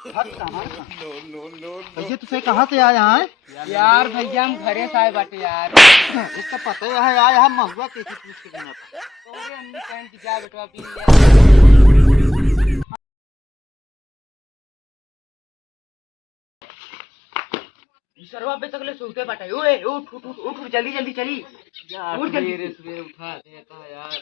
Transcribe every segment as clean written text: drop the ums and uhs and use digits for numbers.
भैया तुझे कहाँ से आया है? यार भैया हम घरे से आए बाटे यार। इसका पता है आया हम महुआ कैसे पूछ के देना था। तोरे अम्मी कहन की जा बेटवा पी ले। सरवा पे तकले सोते बाटे। ओए उठ उठ उठ उठ जल्दी जल्दी चली। यार उठ जल्दी सवेरे उठा देता है यार।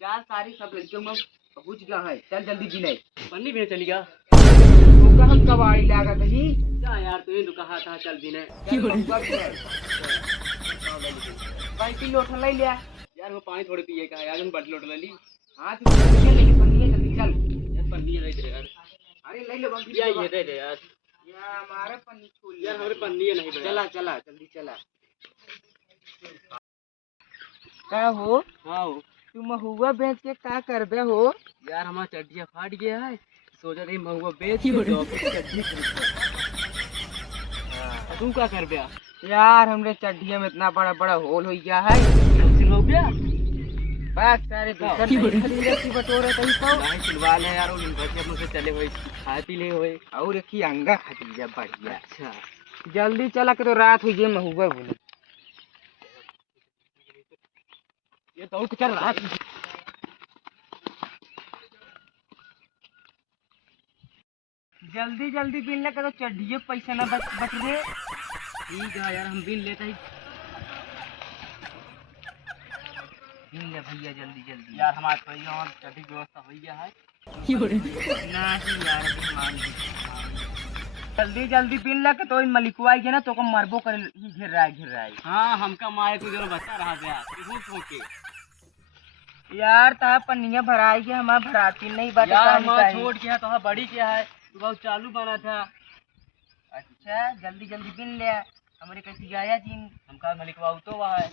चार सारी सब लड़कियों में पहुंच गया है। चल जल्दी जी नहीं पन्नी भी चली गया। होगा हम कबाड़ी लागा कहीं। जा यार तू तो कहा था चल भी नहीं। बाल्टी लोटा ले लिया। यार वो पानी थोड़े पिए का यार हम बट लोटा ले ली। हां तू पन्नी ले जल्दी चल। यार पन्नी ले दे यार। अरे ले ले बाल्टी ये दे दे यार। यार हमारे पन्नी छोड़ यार हमारे पन्नी नहीं बड़ा। चला चला जल्दी चला। का हो? हां हो। तू महुआ बेच के का करबे हो? यार हमारा चड्डिया फाट गया है। सोचा नहीं महुआ बेच के जॉब की चड्डी खरीद। हां तू क्या करबे? यार हमरे चड्डिया में इतना बड़ा बड़ा होल हो गया है। कैंसिल हो गया? बस सारे दूसर खरीदे की बटोरे कहीं तो नहीं सिलवा ले यार। उन बच्चे मुझसे चले हुए खाए पी ले हुए और एक ही अंगा खाती जा बढ़िया। अच्छा जल्दी चला के तो रात हुई है महुआ बोले। ये तो चल रहा है। जल्दी जल्दी बिल ना करो चड्डियों पैसा ना बच रहे। ठीक है यार हम बिल लेते ही बिल ले भैया जल्दी जल्दी। यार हमारे पैसा और चड्डी की व्यवस्था हो गया है ना ही यार अभी मान जल्दी जल्दी बिल ना के तो इन मलिकवा आएगी ना तो को मरबो कर ही घिर रहा है। हाँ हमका मारे तो जरा बच्चा रहा गया के यार ता पन्निया भराई गया हमारा भराती नहीं बात यार हमारा छोड़ गया तो बड़ी क्या है तू बहुत चालू बना था। अच्छा जल्दी जल्दी बिल ले हमारे कैसे आया जी हमका मलिकवा तो वह है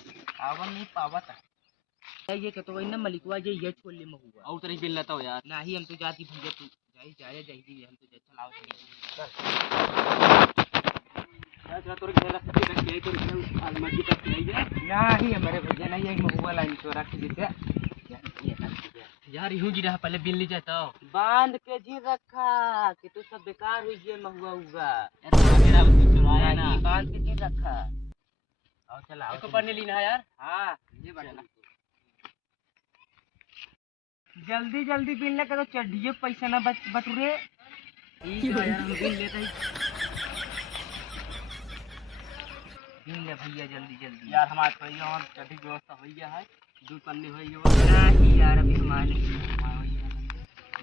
आवन नहीं पावत ये कहते वही ना मलिकवा जे ये छोड़ ले महुआ और तरह बिल लेता हो यार नहीं हम तो जाती भैया तू जाई हम तो चलाओ यार तोरे घर रख के रखिए तो अलमारी तक नहीं हमारे भैया नहीं एक महुआ लाइन तो रख देते यार यूं जी रहा पहले बिल नहीं जाता बांध के जी रखा कि तू सब बेकार हुई ये महुआ हुआ तेरा चुराया ना बांध के जी रखा और चला इसको पढ़ने लीना यार। हां ये बढ़िया जल्दी जल्दी बिल ना करो चड्डियों पैसा ना बटुरे। ठीक है यार हम बिल लेते ही बिल ले भैया जल्दी जल्दी। यार हमारे पैसा और चड्डी की व्यवस्था हो गया है दूध पन्नी हो गया नहीं यार अभी हमारे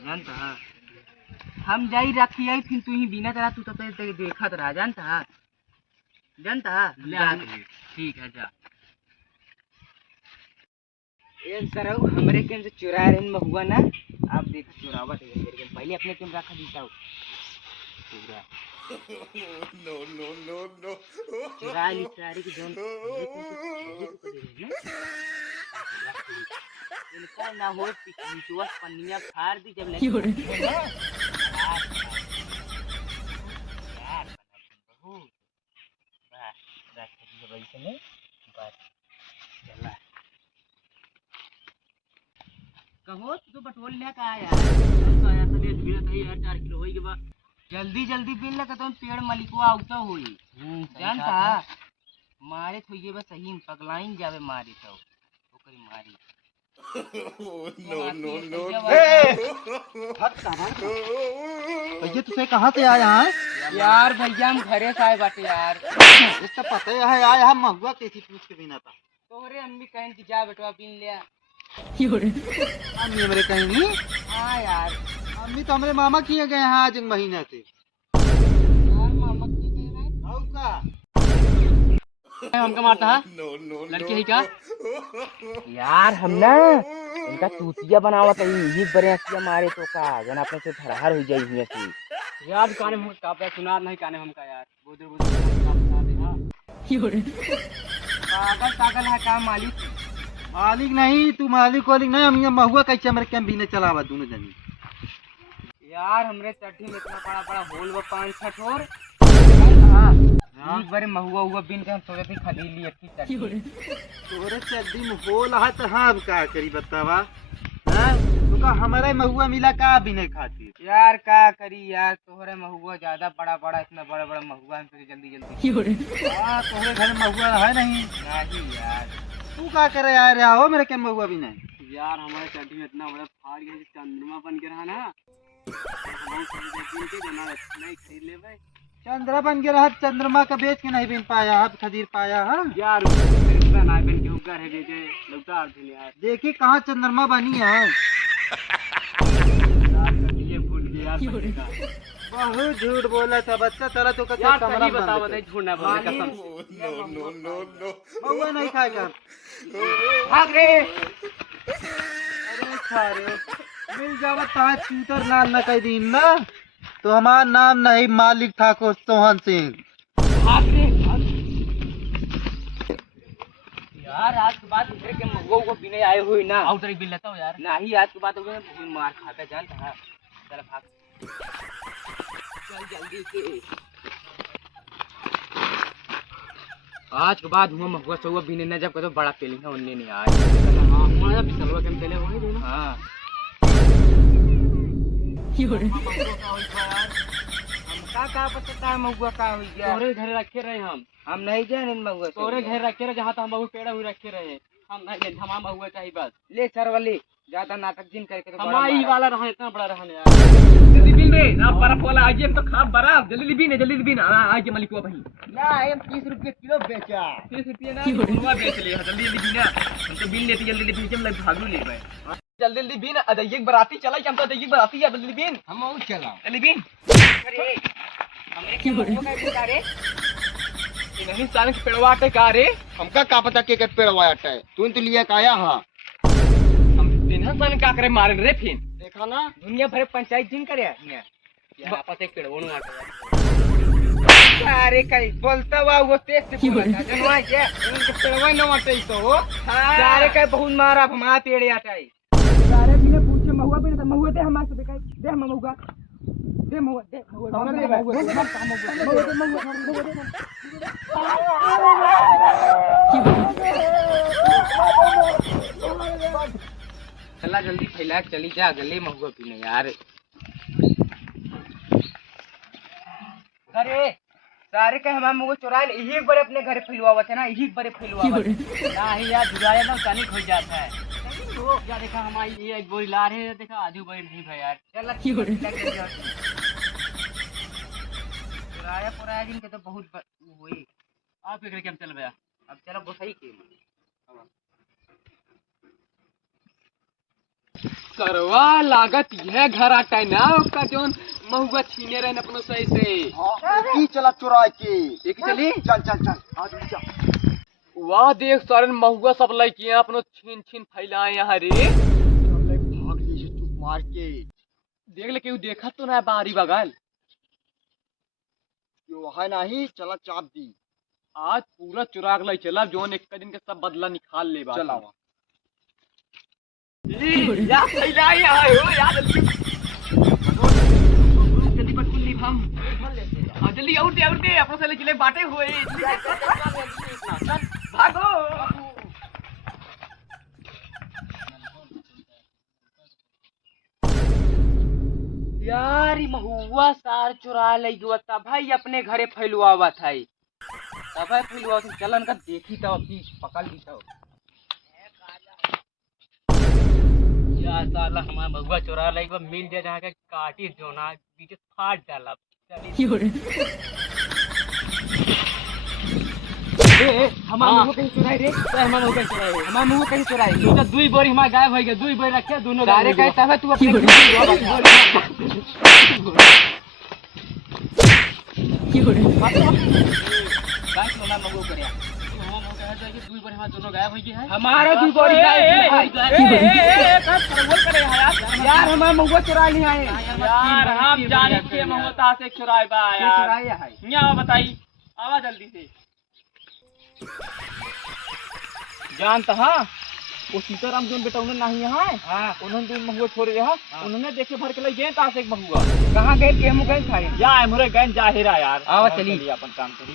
जानता हम जाई रखी आई फिर तू ही बिना तेरा तू तो देखा तो रहा जानता ठीक है जा एक तरह हमरे केम से चुरा रहे महुआ ना आप देख चुरावत है मेरे के पहले अपने केम रखा दीता हूं पूरा नो चुरा ली सारी की जोन इनका ना हो पिछुआ पन्निया फाड़ दी जब लगी यार बहुत बस वैसे नहीं बस चला कहो तो बटोल ले का आया तो आया तो लेट भी नहीं यार 4 किलो होई के बा जल्दी जल्दी बिल लगा तो पेड़ मलिकवा आउता होई जानता मारे थोइए बस सही पगलाइन जावे मारे तो ओकरी मारी नो भैया तुझे कहाँ से आया है? यार भैया हम घरे से आए बाटे यार। इसका पता है आया हम महुआ कैसे पूछ के देना था। तोरे अम्मी कहन की जा बेटवा बिन ले अम्मी हमारे कहेंगी? हाँ यार अम्मी तो हमारे मामा किए गए हैं आज एक महीना से। यार मामा की कह रहा है का हमका मारता है लड़की है क्या यार हम ना इनका चूतिया बनावत है ये बड़े किया मारे तो का जन अपने से फरार हो जाई हिया से यार काने हम का पे सुनार नहीं काने हमका यार बोदे का बता दे हां पागल है का मालिक नहीं तू मालिक नहीं हम महुआ कैसे हमारे कैंप भी ने चलावा दोनों जनी यार हमरे चट्टी में इतना बड़ा बड़ा होल व 5-6 ठोर हां बड़े महुआ हुआ बिन के हम सोचे थे खरीद ली अच्छी चट्टी तोरे चड्डी में होल है तो हां अब का करी बतावा हां तू तो हमारे महुआ मिला का बिने खातिर। यार का करी यार, तोहरे महुआ ज्यादा बड़ा बड़ा, इतना बड़ा बड़ा महुआ हम तुझे जल्दी जल्दी। हाँ तोहरे घर में महुआ है नहीं। नहीं यार, तू क्या करे यार, हो मेरे के महुआ भी नहीं। यार हमारे चड्डी में इतना बड़ा फाड़ गया कि चंद्रमा बन के रहा ना, नहीं खरीद ले भाई। चंद्रा बन के रहा, चंद्रमा का बेच के नहीं बिन पाया है, खदीर पाया है यार ना बन के उगा है बेचे लौटा थे यार। देखी कहाँ चंद्रमा बनी है। ये भूल गया यार, बहुत झूठ बोला था बच्चा, चला तो कच्चा यार कमरा सही बता बता, झूठ ना बोले कसम। महुआ नहीं खाएगा। भाग रे। अरे खा रहे हो। मिल जावा ताज चूतर नाल न कह दिन ना, तो हमारा नाम नहीं मालिक ठाकुर सोहन सिंह। भाग रे यार, आज के बाद इधर के महुआ को पीने आए हुए ना, आउटर बिल लेता हूँ यार। नहीं आज के बाद हो गया मार खाता जानता है। चल भाग, चल जल्दी से। आज के बाद हुआ महुआ सहुआ पीने ना, जब कदो बड़ा पेलिंग है उन्ने नहीं आज। हाँ हमारा बिसलवा के पहले वही दो ना। हाँ का पता है महुआ का हो गया। तोरे घर रखे रहे हम नहीं जाने महुआ। तोरे घर रखे रहे जहाँ तो हम महुआ पेड़ा हुए रखे रहे, हम नहीं हमारा महुआ चाहिए बस। ले सर वाले ज्यादा नाटक जिन करके तो हमारी वाला रहा इतना बड़ा रहा यार। जल्दी बिन रे ना, बर्फ वाला आज तो खा बर्फ। जल्दी बिन जल्दी बिन। आज मलिकवा भाई ना हम 30 रुपये किलो बेचा। 30 रुपये ना महुआ बेच ले, जल्दी जल्दी बिन। हम तो बिन लेते जल्दी जल्दी हम भागू ले भाई। जल्दी जल्दी बिन, अदय्यक बराती चला हम तो अदय्यक बराती है। जल्दी बिन, हम और चला जल्दी बिन। अरे हमरे के महुआ का रे नहीं सारे पेड़वाटे का रे, हमका का पता के पेड़वा है, तू तो लिया काया हां। हम दिन सन का करे मारे रे फिर। देखा ना दुनिया भर पंचायत दिन करे यार आपस एक पेड़वों अरे कई बोलता हुआ वो तेज से बोला था जनवा के उनके पेड़वा न वाटे तो हो। सारे कई बहुत मारा हमारा पेड़ आटाई। सारे बिना पूछे महुआ पे तो महुआ दे हमारे से बेकार दे महुआ दे महुआ दे महुआ दे महुआ। चला जल्दी फैला चली जा गले महुआ पीने यार। अरे सारे के हमारे मुझे चुरा ले, यही बड़े अपने घर फैलवा हुआ था ना, यही बड़े फैलवा हुआ ना ही यार जुराया ना चानी खो जाता है। तो क्या देखा हमारी ये बोरी ला रहे हैं, देखा आधी बोरी नहीं भाई यार। चल चुराया पुराया जिनके तो बहुत हुई। आप करके हम चल भैया, अब चलो वो सही के करवा लागत यह घर आटा है ना उसका जोन महुआ छीने रहे अपनो सही से। एक ही चला चुरा के, एक चली चल चल चल आज चल। वाह देख सारे महुआ सब लड़की अपनो छीन छीन फैलाए यहाँ रे। भाग ले से चुप मार के। देख ले क्यों देखा तो ना बाहरी बगल यो है नहीं, चला चाप दी। आज पूरा चुरा ले चला जोन एक दिन के सब बदला निकाल ले बा। चला या फैलाए हो यार जल्दी पर कुल्ली हम जल्दी और दे अपने से ले चले बाटे हुए भागो। यार महुआ सार चुरा ले गया भाई, अपने घरे फैलुआ हुआ था तब है फैलुआ था। चलन का देखी तो अभी पकड़ ली तो यार साला हमारा महुआ चुरा ले मिल जाए जहाँ के काटी जोना बीच फाड़ डाला। हमारा महुआ कहीं चुराई रे, हमारा महुआ कहीं चुराई, हमारा महुआ कहीं चुराई। तो दुई बोरी हमारा गायब हो गया, दुई बोरी रखे दोनों गारे कहे तब तू अपने हमारा दुई बोरी यार हमारा महुआ चुरा लिया है यार। हम जाने के महुआ से चुराए बा यार, चुराया है यहाँ बताई आवा जल्दी से। जानता हाँ वो सीताराम जोन बेटा उन्होंने नहीं यहाँ है। हाँ उन्होंने जो महुआ छोड़े यहाँ उन्होंने देखे भर के लिए गए तासे एक महुआ कहाँ गए के हम गए खाए या मुरे गए जाहिरा यार। आवा चलिए अपन काम करिए।